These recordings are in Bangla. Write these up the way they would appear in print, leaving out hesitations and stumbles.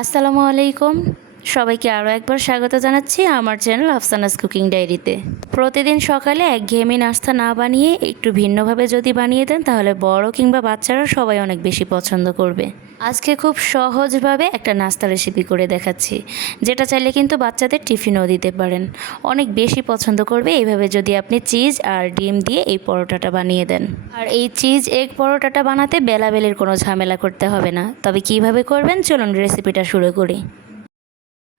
আসসালামু আলাইকুম। সবাইকে আরও একবার স্বাগত জানাচ্ছি আমার চ্যানেল আফসানাস কুকিং ডায়েরিতে। প্রতিদিন সকালে একঘেয়েমি নাস্তা না বানিয়ে একটু ভিন্নভাবে যদি বানিয়ে দেন তাহলে বড় কিংবা বাচ্চারা সবাই অনেক বেশি পছন্দ করবে। আজকে খুব সহজভাবে একটা নাস্তা রেসিপি করে দেখাচ্ছি, যেটা চাইলে কিন্তু বাচ্চাদের টিফিনও দিতে পারেন। অনেক বেশি পছন্দ করবে এইভাবে যদি আপনি চিজ আর ডিম দিয়ে এই পরোটাটা বানিয়ে দেন। আর এই চিজ এগ পরোটাটা বানাতে বেলাবেলির কোনো ঝামেলা করতে হবে না। তবে কিভাবে করবেন চলুন রেসিপিটা শুরু করি।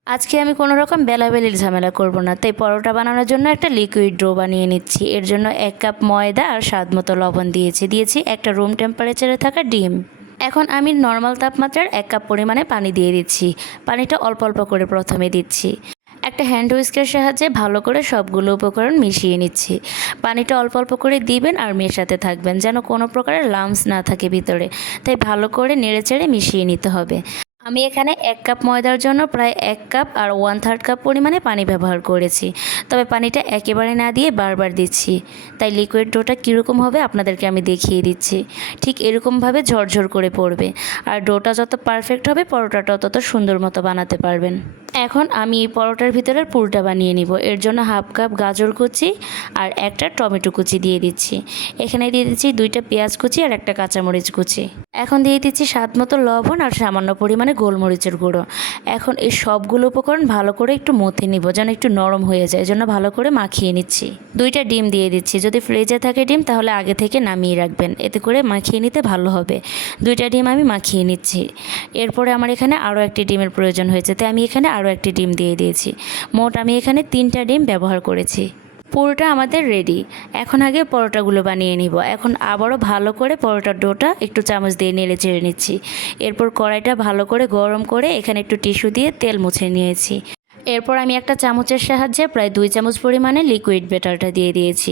আজকে আমি কোনো রকম বেলাবেলির ঝামেলা করব না, তাই পরোটা বানানোর জন্য একটা লিকুইড ডো বানিয়ে নিচ্ছি। এর জন্য 1 কাপ ময়দা আর স্বাদ মতো লবণ দিয়েছি একটা রুম টেম্পারেচারে থাকা ডিম। এখন আমি নর্মাল তাপমাত্রার 1 কাপ পরিমাণে পানি দিয়ে দিচ্ছি। পানিটা অল্প অল্প করে প্রথমে দিচ্ছি। একটা হ্যান্ড হুইস্কের সাহায্যে ভালো করে সবগুলো উপকরণ মিশিয়ে নিচ্ছি। পানিটা অল্প অল্প করে দিবেন আর মেশাতে থাকবেন, যেন কোনো প্রকারের লাম্পস না থাকে ভিতরে। তাই ভালো করে নেড়েচেড়ে মিশিয়ে নিতে হবে। আমি এখানে 1 কাপ ময়দার জন্য প্রায় 1 কাপ আর 1/3 কাপ পরিমাণে পানি ব্যবহার করেছি। তবে পানিটা একেবারে না দিয়ে বারবার দিচ্ছি। তাই লিকুইড ডোটা কীরকম হবে আপনাদেরকে আমি দেখিয়ে দিচ্ছি। ঠিক এরকমভাবে ঝরঝর করে পড়বে। আর ডোটা যত পারফেক্ট হবে পরোটাটাও তত সুন্দর মতো বানাতে পারবেন। এখন আমি এই পরোটার ভিতরের পুরটা বানিয়ে নিব। এর জন্য 1/2 কাপ গাজর কুচি আর একটা টমেটো কুচি দিয়ে দিচ্ছি। এখানে দিয়ে দিচ্ছি 2টা পেঁয়াজ কুচি আর একটা কাঁচামরিচ কুচি। এখন দিয়ে দিচ্ছি স্বাদ মতো লবণ আর সামান্য পরিমাণে গোলমরিচের গুঁড়ো। এখন এই সবগুলো উপকরণ ভালো করে একটু মথে নিব, যেন একটু নরম হয়ে যায়। এজন্য ভালো করে মাখিয়ে নিচ্ছি। 2টা ডিম দিয়ে দিচ্ছি। যদি ফ্রিজে থাকে ডিম তাহলে আগে থেকে নামিয়ে রাখবেন, এতে করে মাখিয়ে নিতে ভালো হবে। 2টা ডিম আমি মাখিয়ে নিচ্ছি। এরপরে আমার এখানে আরও একটি ডিমের প্রয়োজন হয়েছে, তাই আমি এখানে আরও একটি ডিম দিয়ে দিয়েছি। মোট আমি এখানে 3টা ডিম ব্যবহার করেছি। পুরোটা আমাদের রেডি। এখন আগে পরোটাগুলো বানিয়ে নিব। এখন আবারও ভালো করে পরোটার ডোটা একটু চামচ দিয়ে নেড়ে চেড়ে নিচ্ছি। এরপর কড়াইটা ভালো করে গরম করে এখানে একটু টিস্যু দিয়ে তেল মুছে নিয়েছি। এরপর আমি একটা চামচের সাহায্যে প্রায় 2 চামচ পরিমাণে লিকুইড ব্যাটারটা দিয়ে দিয়েছি।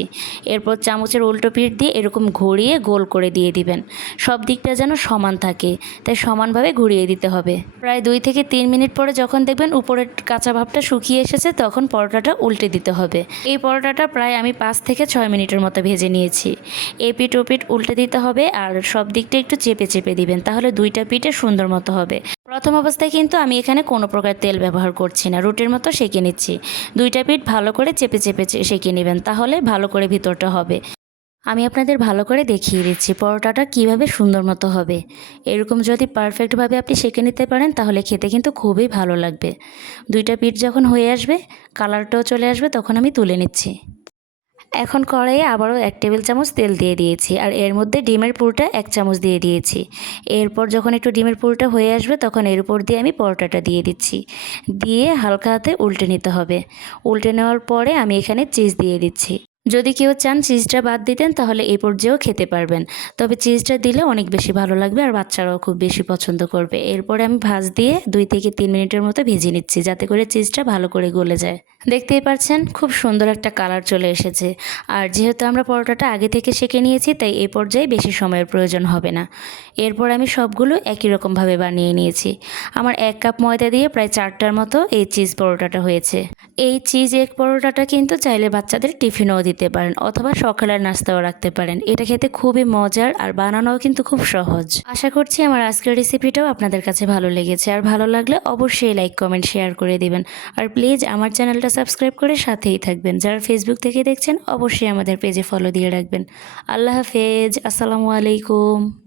এরপর চামচের উল্টো পিঠ দিয়ে এরকম ঘুরিয়ে গোল করে দিয়ে দিবেন। সব দিকটা যেন সমান থাকে, তাই সমানভাবে ঘুরিয়ে দিতে হবে। প্রায় 2 থেকে 3 মিনিট পরে যখন দেখবেন উপরের কাঁচা ভাবটা শুকিয়ে এসেছে তখন পরোটাটা উল্টে দিতে হবে। এই পরোটাটা প্রায় আমি 5 থেকে 6 মিনিটের মতো ভেজে নিয়েছি। এই পিঠ ও পিঠ উল্টে দিতে হবে আর সব দিকটা একটু চেপে চেপে দিবেন, তাহলে 2টা পিঠে সুন্দর মতো হবে। প্রথম অবস্থায় কিন্তু আমি এখানে কোনো প্রকার তেল ব্যবহার করছি না, রুটির মতো সেঁকে নিচ্ছি। 2টা পিঠ ভালো করে চেপে চেপে সেঁকে নেবেন, তাহলে ভালো করে ভিতরটা হবে। আমি আপনাদের ভালো করে দেখিয়ে দিচ্ছি পরোটাটা কিভাবে সুন্দর মতো হবে। এরকম যদি পারফেক্টভাবে আপনি সেঁকে নিতে পারেন তাহলে খেতে কিন্তু খুবই ভালো লাগবে। 2টা পিঠ যখন হয়ে আসবে, কালারটাও চলে আসবে, তখন আমি তুলে নিচ্ছি। এখন কড়াইয়ে আবারও 1 টেবিল চামচ তেল দিয়ে দিয়েছি আর এর মধ্যে ডিমের পুরটা 1 চামচ দিয়ে দিয়েছি। এরপর যখন একটু ডিমের পুরটা হয়ে আসবে তখন এর উপর দিয়ে আমি পরোটাটা দিয়ে দিচ্ছি। দিয়ে হালকা হাতে উল্টে নিতে হবে। উল্টে নেওয়ার পরে আমি এখানে চিজ দিয়ে দিচ্ছি। যদি কেউ চান চিজটা বাদ দিতেন তাহলে এই পর্যায়েও খেতে পারবেন, তবে চিজটা দিলে অনেক বেশি ভালো লাগবে আর বাচ্চারাও খুব বেশি পছন্দ করবে। এরপরে আমি ভাঁজ দিয়ে 2 থেকে 3 মিনিটের মতো ভেজে নিচ্ছি, যাতে করে চিজটা ভালো করে গলে যায়। দেখতেই পাচ্ছেন খুব সুন্দর একটা কালার চলে এসেছে। আর যেহেতু আমরা পরোটাটা আগে থেকে সেঁকে নিয়েছি তাই এই পর্যায়ে বেশি সময়ের প্রয়োজন হবে না। এরপর আমি সবগুলো একই রকমভাবে বানিয়ে নিয়েছি। আমার 1 কাপ ময়দা দিয়ে প্রায় 4টার মতো এই চিজ পরোটাটা হয়েছে। এই চিজ এগ পরোটাটা কিন্তু চাইলে বাচ্চাদের টিফিনও দিতে পারেন অথবা সকালের নাস্তাও রাখতে পারেন। এটা খেতে খুবই মজার আর বানানোও কিন্তু খুব সহজ। আশা করছি আমার আজকের রেসিপিটাও আপনাদের কাছে ভালো লেগেছে। আর ভালো লাগলে অবশ্যই লাইক কমেন্ট শেয়ার করে দিবেন। আর প্লিজ আমার চ্যানেলটা সাবস্ক্রাইব করে সাথেই থাকবেন। যারা ফেসবুক থেকে দেখছেন অবশ্যই আমাদের পেজে ফলো দিয়ে রাখবেন। আল্লাহ হাফেজ। আসসালামু আলাইকুম।